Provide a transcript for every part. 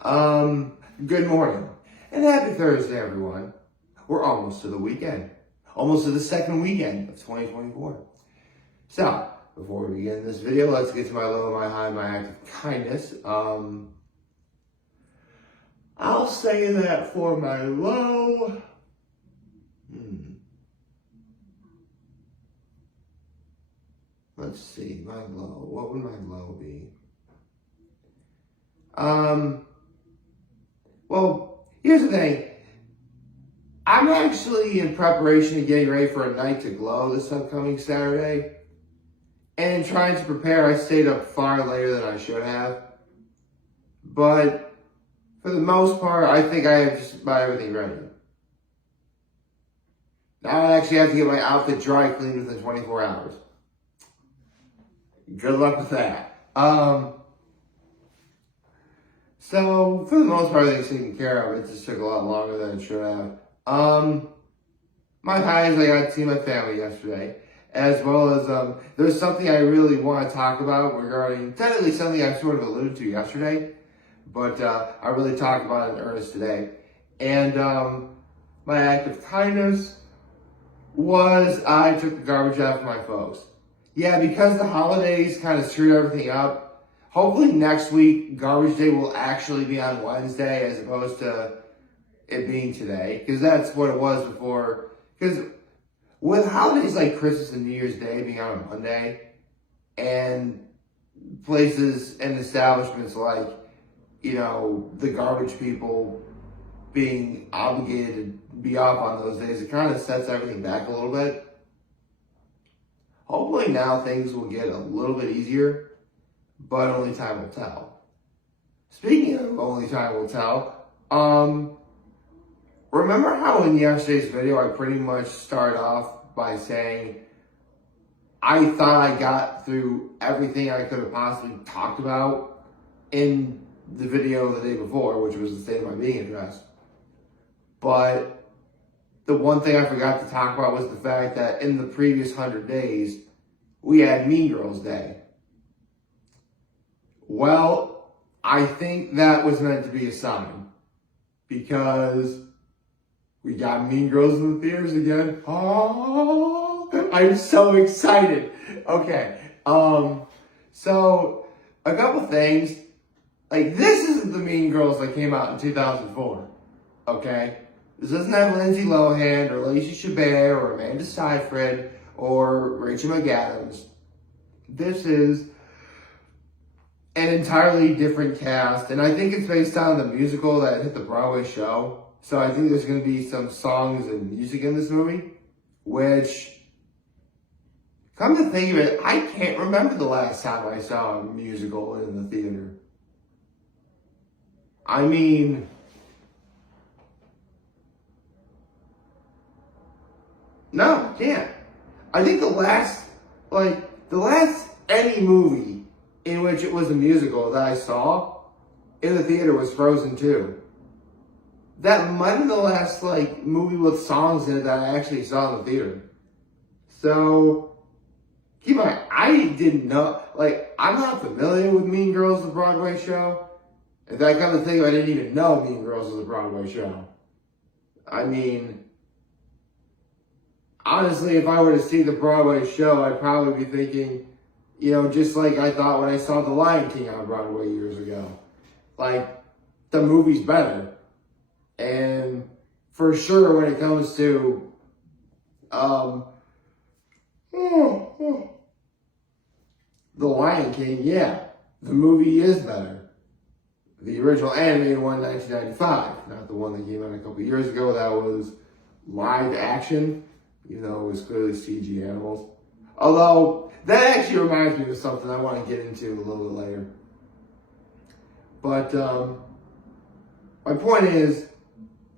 Good morning and happy Thursday, everyone. We're almost to the weekend, almost to the second weekend of 2024. So, before we begin this video, let's get to my low, my high, my act of kindness. I'll say that for my low, let's see, my low, what would my low be? Well, here's the thing. I'm actually in preparation of getting ready for a night to glow this upcoming Saturday. And in trying to prepare, I stayed up far later than I should have. But for the most part, I think I have just about everything ready. Now I actually have to get my outfit dry cleaned within 24 hours. Good luck with that. So, for the most part, everything's taken care of. It just took a lot longer than it should have. My highs, I got to see my family yesterday. As well as, there's something I really want to talk about regarding, technically something I sort of alluded to yesterday. But I really talked about it in earnest today. And my act of kindness was I took the garbage out for my folks. Yeah, because the holidays kind of screwed everything up. Hopefully next week, garbage day will actually be on Wednesday as opposed to it being today. Because that's what it was before. Because with holidays like Christmas and New Year's Day being on a Monday, and places and establishments like, you know, the garbage people being obligated to be off on those days, it kind of sets everything back a little bit. Hopefully now things will get a little bit easier. But only time will tell. Speaking of only time will tell, remember how in yesterday's video I pretty much started off by saying I thought I got through everything I could have possibly talked about in the video the day before, which was the State of My Being address. But the one thing I forgot to talk about was the fact that in the previous 100 days, we had Mean Girls Day. Well, I think that was meant to be a sign, because we got Mean Girls in the theaters again. Oh, I'm so excited. Okay, so a couple things. Like, this isn't the Mean Girls that came out in 2004, okay? This doesn't have Lindsay Lohan or Lacey Chabert or Amanda Seyfried or Rachel McAdams. This is an entirely different cast, and I think it's based on the musical that hit the Broadway show. So I think there's going to be some songs and music in this movie, which, come to think of it, I can't remember the last time I saw a musical in the theater. I mean, no, I can't. I think the last any movie in which it was a musical that I saw in the theater was Frozen 2. That might have been the last movie with songs in it that I actually saw in the theater. So keep in mind, I didn't know, I'm not familiar with Mean Girls, the Broadway show. If that kind of thing, I didn't even know Mean Girls was a Broadway show. I mean, honestly, if I were to see the Broadway show, I'd probably be thinking, you know, just like I thought when I saw The Lion King on Broadway years ago. The movie's better. And for sure when it comes to, The Lion King, yeah, the movie is better. The original animated one, 1995, not the one that came out a couple years ago. That was live action, even though it was clearly CG animals. Although, that actually reminds me of something I want to get into a little bit later. But, my point is,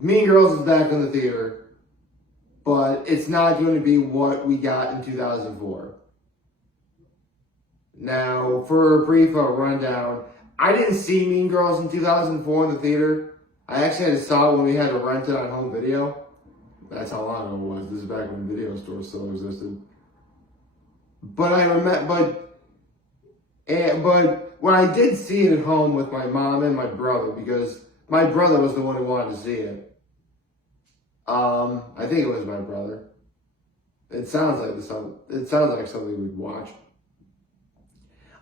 Mean Girls is back in the theater, but it's not going to be what we got in 2004. Now, for a brief rundown, I didn't see Mean Girls in 2004 in the theater. I actually had to saw it when we had to rent it on home video. That's how long ago it was. This is back when video stores still existed. But I remember, But when I did see it at home with my mom and my brother, because my brother was the one who wanted to see it. I think it was my brother. It sounds like something we'd watch.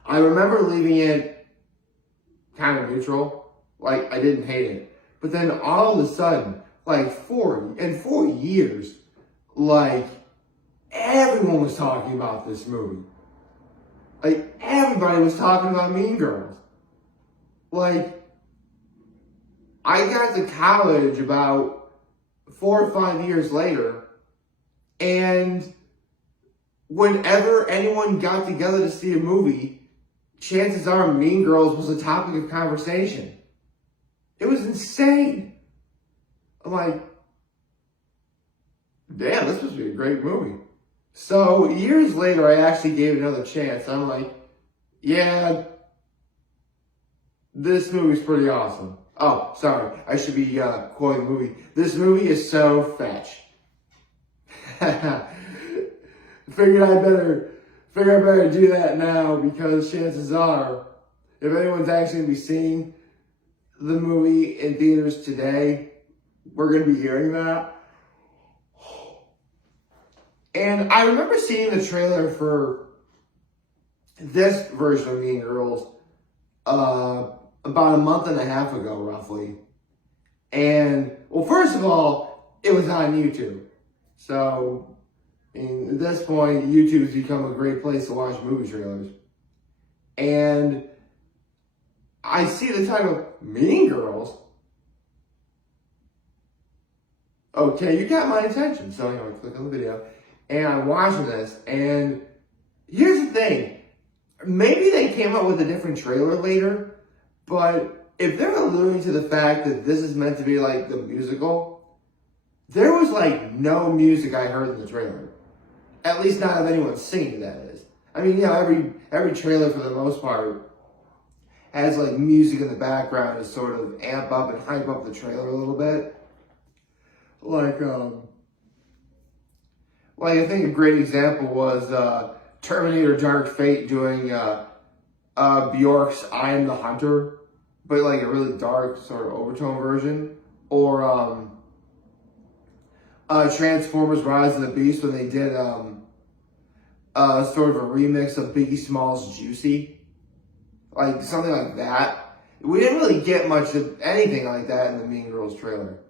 I remember leaving it kind of neutral. Like, I didn't hate it. But then all of a sudden, like 4 years, like, everyone was talking about this movie. Like, everybody was talking about Mean Girls. Like, I got to college about 4 or 5 years later, and whenever anyone got together to see a movie, chances are Mean Girls was a topic of conversation. It was insane. I'm like, damn, this must be a great movie. So years later, I actually gave it another chance. I'm like, yeah, this movie's pretty awesome. Oh, sorry, I should be quoting the movie. This movie is so fetch. Figured I better do that now, because chances are, if anyone's actually gonna be seeing the movie in theaters today, we're gonna be hearing that. And I remember seeing the trailer for this version of Mean Girls about a month and a half ago, roughly. And, well, first of all, it was on YouTube. So, I mean, at this point, YouTube has become a great place to watch movie trailers. And I see the title, Mean Girls. Okay, you got my attention. So anyway, click on the video. And I'm watching this, and here's the thing. Maybe they came up with a different trailer later, but if they're alluding to the fact that this is meant to be like the musical, there was like no music I heard in the trailer. At least not of anyone singing, that is. I mean, every trailer for the most part has like music in the background to sort of amp up and hype up the trailer a little bit. Like I think a great example was Terminator Dark Fate doing Bjork's I Am the Hunter, but like a really dark sort of overtone version. Or Transformers Rise of the Beast, when they did sort of a remix of Biggie Smalls' Juicy. Like something like that. We didn't really get much of anything like that in the Mean Girls trailer.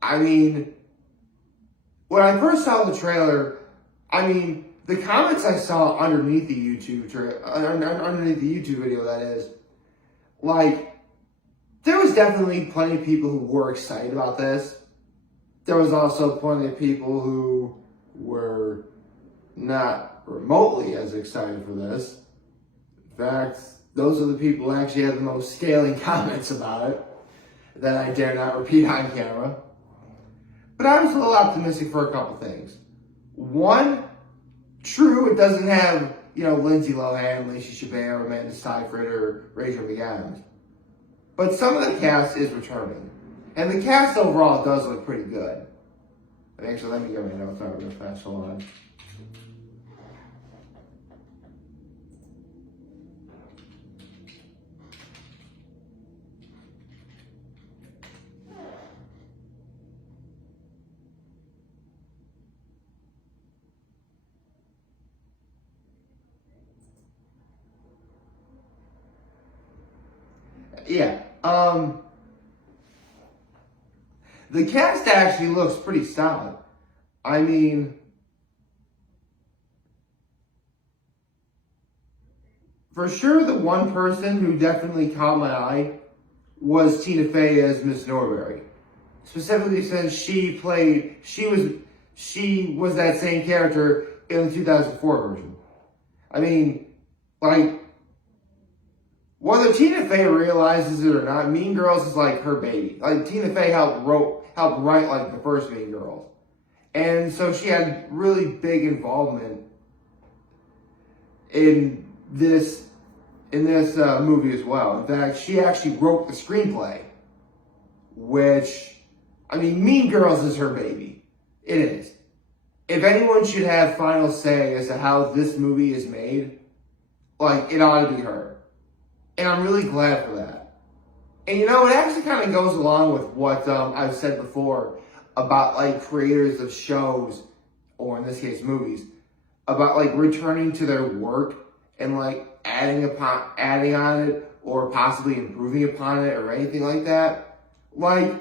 I mean, when I first saw the trailer, I mean, the comments I saw underneath the YouTube video, that is, like, there was definitely plenty of people who were excited about this. There was also plenty of people who were not remotely as excited for this. In fact, those are the people who actually had the most scathing comments about it that I dare not repeat on camera. But I was a little optimistic for a couple things. One, true, it doesn't have, Lindsay Lohan, Lacey Chabert, Amanda Seyfried, or Rachel McAdams. But some of the cast is returning. And the cast overall does look pretty good. Actually, let me get my notes out real fast. Hold on. Yeah. The cast actually looks pretty solid. I mean, for sure the one person who definitely caught my eye was Tina Fey as Miss Norbury. Specifically since she was that same character in the 2004 version. I mean, like, whether Tina Fey realizes it or not, Mean Girls is like her baby. Like, Tina Fey helped write like the first Mean Girls. And so she had really big involvement in this movie as well. In fact, she actually wrote the screenplay, which, I mean, Mean Girls is her baby. It is. If anyone should have final say as to how this movie is made, like, it ought to be her. And I'm really glad for that. And it actually kind of goes along with what I've said before about, like, creators of shows, or in this case, movies, about, like, returning to their work and, like, adding on it, or possibly improving upon it, or anything like that. Like,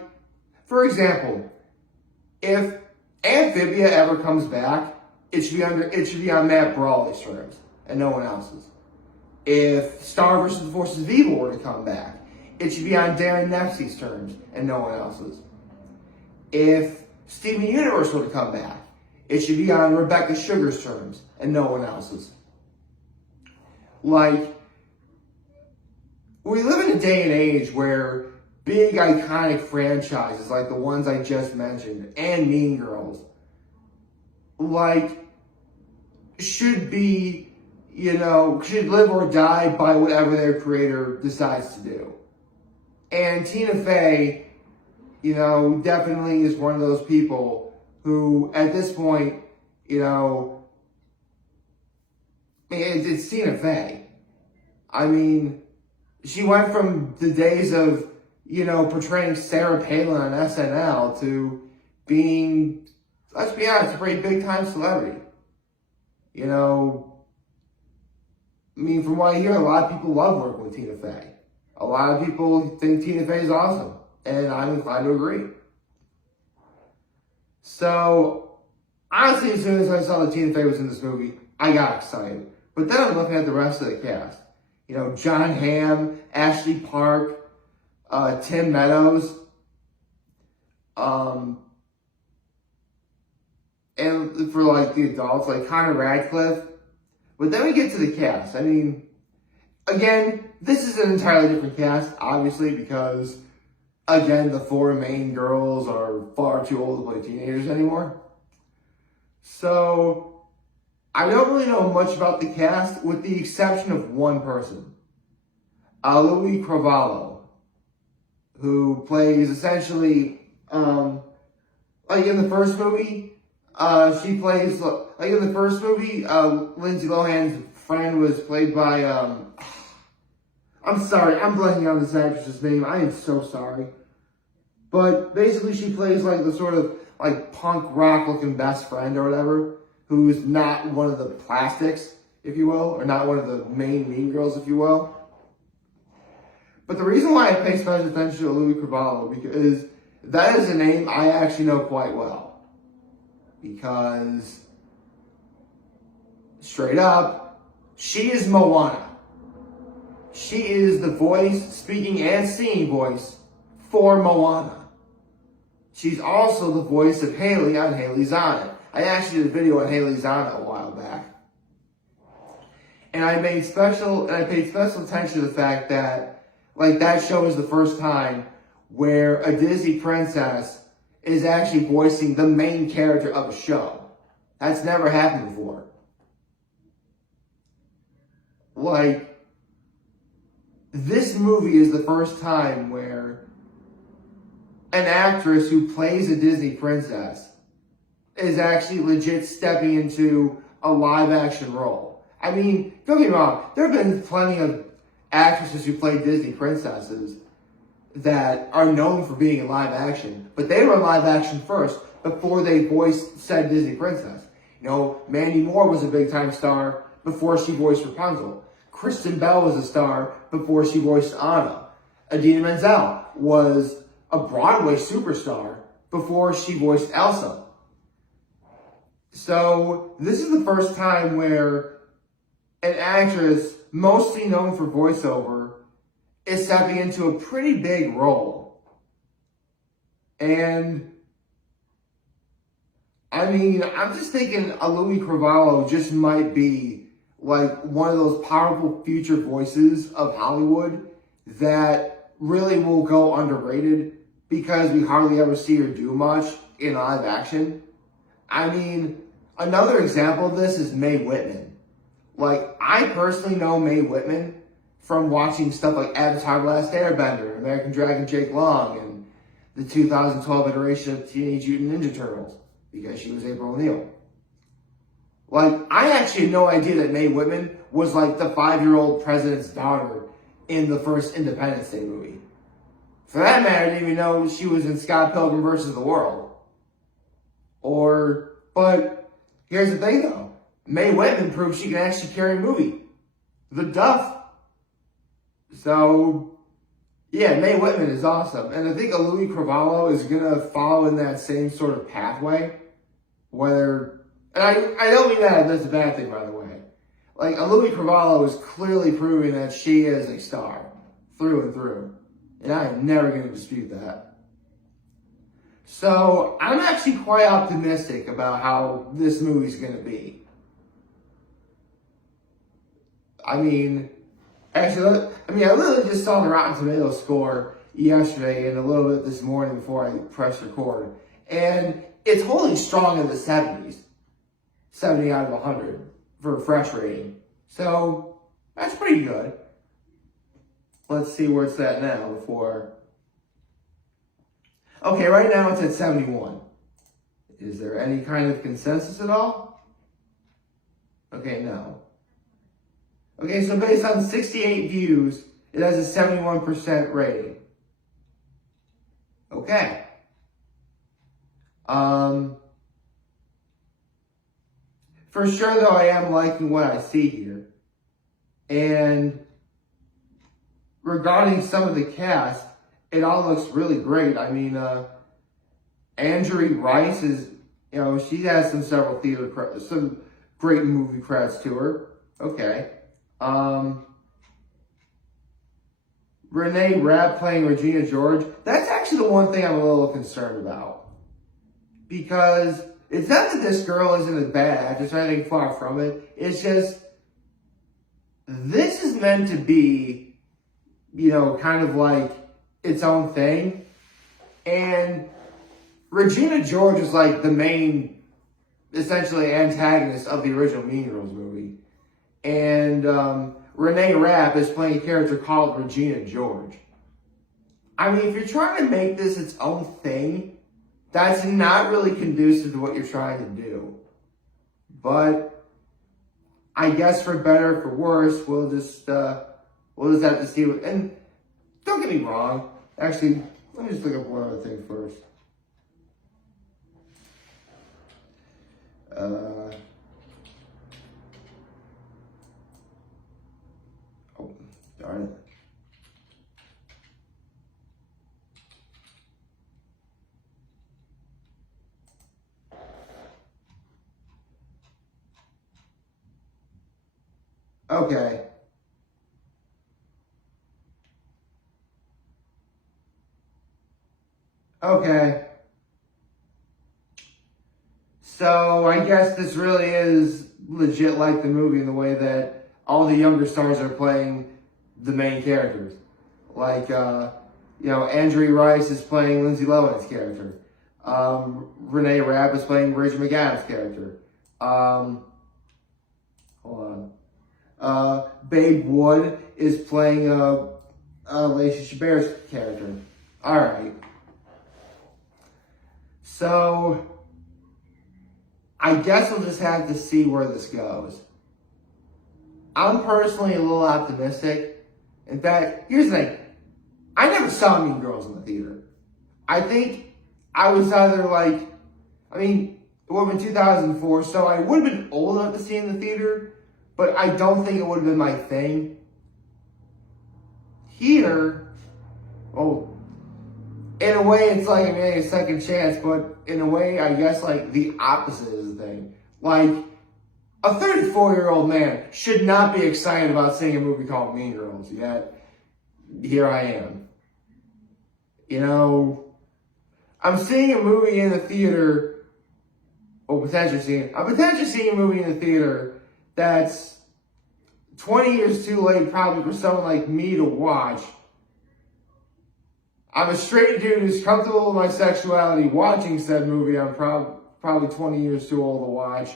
for example, if Amphibia ever comes back, it should be on Matt Brawley's terms and no one else's. If Star vs. the Forces of Evil were to come back, it should be on Darren Nefsey's terms and no one else's. If Steven Universe were to come back, it should be on Rebecca Sugar's terms and no one else's. Like, we live in a day and age where big iconic franchises like the ones I just mentioned and Mean Girls, like, should be, should live or die by whatever their creator decides to do. And Tina Fey, definitely is one of those people who, at this point, it's Tina Fey. I mean, she went from the days of, portraying Sarah Palin on SNL to being, let's be honest, a pretty big-time celebrity. From what I hear, a lot of people love working with Tina Fey. A lot of people think Tina Fey is awesome, and I'm inclined to agree. So, honestly, as soon as I saw that Tina Fey was in this movie, I got excited. But then I'm looking at the rest of the cast. Jon Hamm, Ashley Park, Tim Meadows, and for, like, the adults, like Connor Radcliffe. But then we get to the cast. I mean, again, this is an entirely different cast, obviously, because, again, the 4 main girls are far too old to play teenagers anymore. So, I don't really know much about the cast, with the exception of one person. Louis Cravalho, who plays essentially, like in the first movie, Lindsay Lohan's friend was played by, I'm sorry, I'm blanking on this actress's name. I am so sorry. But basically she plays like the sort of like punk rock looking best friend or whatever, who's not one of the plastics, if you will, or not one of the main Mean Girls, if you will. But the reason why I pay special attention to Louis Cravalho, because that is a name I actually know quite well. Because, straight up, she is Moana. She is the voice, speaking and singing voice, for Moana. She's also the voice of Haley on Haley's On It. I actually did a video on Haley's On It a while back. And I paid special attention to the fact that, like, that show is the first time where a Disney princess is actually voicing the main character of a show. That's never happened before. Like, this movie is the first time where an actress who plays a Disney princess is actually legit stepping into a live-action role. I mean, don't get me wrong, there have been plenty of actresses who play Disney princesses that are known for being in live action, but they were in live action first before they voiced said Disney princess. Mandy Moore was a big-time star before she voiced Rapunzel. Kristen Bell was a star before she voiced Anna. Idina Menzel was a Broadway superstar before she voiced Elsa. So, this is the first time where an actress, mostly known for voiceover, is stepping into a pretty big role. And, I mean, I'm just thinking Louis Cravalho just might be like one of those powerful future voices of Hollywood that really will go underrated because we hardly ever see her do much in live action. I mean, another example of this is Mae Whitman. Like, I personally know Mae Whitman from watching stuff like Avatar: The Last Airbender, American Dragon Jake Long, and the 2012 iteration of Teenage Mutant Ninja Turtles, because she was April O'Neil. Like, I actually had no idea that Mae Whitman was like the 5-year-old president's daughter in the first Independence Day movie. For that matter, I didn't even know she was in Scott Pilgrim versus the World. But here's the thing though. Mae Whitman proved she can actually carry a movie. The Duff. So, yeah, Mae Whitman is awesome. And I think a Louis Cravalho is going to follow in that same sort of pathway. And I don't mean that's a bad thing, by the way. Like, a Louis Cravalho is clearly proving that she is a star. Through and through. And I am never going to dispute that. So, I'm actually quite optimistic about how this movie's going to be. I literally just saw the Rotten Tomatoes score yesterday and a little bit this morning before I pressed record. And it's holding strong in the 70s. 70 out of 100 for a fresh rating. So, that's pretty good. Let's see where it's at now before. Okay, right now it's at 71. Is there any kind of consensus at all? Okay, no. Okay, so based on 68 views, it has a 71% rating. Okay. For sure, though, I am liking what I see here. And regarding some of the cast, it all looks really great. I mean, Angourie Rice is, she has some great movie credits to her. Okay. Renee Rapp playing Regina George. That's actually the one thing I'm a little concerned about. Because it's not that this girl isn't a bad actress or anything far from it. It's just, this is meant to be, kind of like its own thing. And Regina George is like the main, essentially, antagonist of the original Mean Girls movie. And Renee Rapp is playing a character called Regina George. I mean, if you're trying to make this its own thing, that's not really conducive to what you're trying to do. But I guess for better or for worse, we'll just have to see. And don't get me wrong. Actually, let me just look up one other thing first. Oh, darn it. Okay. Okay. So I guess this really is legit like the movie in the way that all the younger stars are playing the main characters. Like, Angourie Rice is playing Lindsay Lohan's character. Renee Rapp is playing Rachel McAdams' character. Hold on. Babe Wood is playing Lacey Chabert's character. Alright. So, I guess we'll just have to see where this goes. I'm personally a little optimistic. In fact, here's the thing. I never saw Mean Girls in the theater. I think I was either it would have been 2004, so I would have been old enough to see it in the theater, but I don't think it would have been my thing. Here, in a way, it's like a second chance, but in a way, I guess, the opposite is the thing. A 34-year-old man should not be excited about seeing a movie called Mean Girls, yet here I am. I'm seeing a movie in the theater, I'm potentially seeing a movie in the theater that's 20 years too late probably for someone like me to watch. I'm a straight dude who's comfortable with my sexuality watching said movie I'm probably 20 years too old to watch.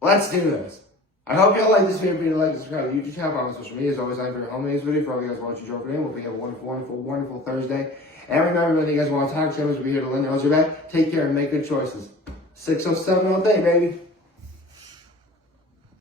Let's do this. I hope y'all like this video. If you like, subscribe to the YouTube channel, follow me on social media. As always, I'm very homemade this video. For all you guys watching, Joe today, hope you have a wonderful, wonderful, wonderful Thursday. And remember, when you guys want to talk to us, we'll be here to lend you back. Take care and make good choices. 607 all day, baby.